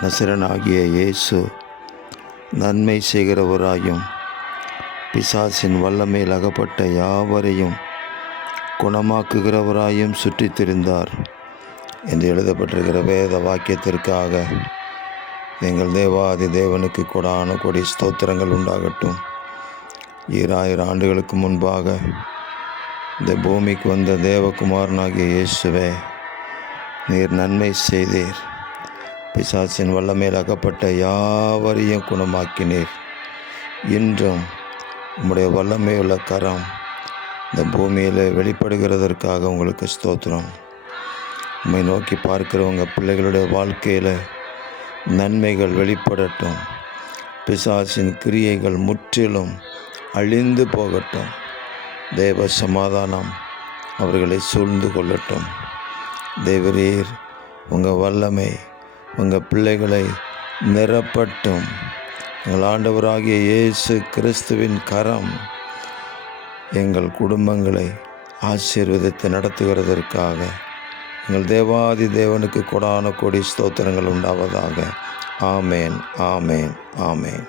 நசரனாகிய இயேசு நன்மை செய்கிறவராயும் பிசாசின் வல்லமையில் அகப்பட்ட யாவரையும் குணமாக்குகிறவராயும் சுற்றித் திரிந்தார் என்று எழுதப்பட்டிருக்கிற வேத வாக்கியத்திற்காக எங்கள் தேவாதி தேவனுக்கு கொடான கொடி ஸ்தோத்திரங்கள் உண்டாகட்டும். 2000 ஆண்டுகளுக்கு முன்பாக இந்த பூமிக்கு வந்த தேவகுமாரனாகிய இயேசுவே, நீர் நன்மை செய்தீர். பிசாசின் வல்லமையில் அகப்பட்ட யாவரையும் குணமாக்கினீர். இன்றும் உம்முடைய வல்லமையுள்ள கரம் இந்த பூமியில் வெளிப்படுகிறதற்காக உங்களுக்கு ஸ்தோத்திரம். உம்மை நோக்கி பார்க்கிறவங்க பிள்ளைகளுடைய வாழ்க்கையில் நன்மைகள் வெளிப்படட்டும். பிசாசின் கிரியைகள் முற்றிலும் அழிந்து போகட்டும். தேவ சமாதானம் அவர்களை சூழ்ந்து கொள்ளட்டும். தேவரீர் உங்கள் வல்லமை உங்கள் பிள்ளைகளை நிரப்பட்டும். எங்கள் ஆண்டவராகிய இயேசு கிறிஸ்துவின் கரம் எங்கள் குடும்பங்களை ஆசீர்வதித்து நடத்துகிறதற்காக எங்கள் தேவாதி தேவனுக்கு கொடான கொடி ஸ்தோத்திரங்கள் உண்டாவதாக. ஆமேன், ஆமேன், ஆமேன்.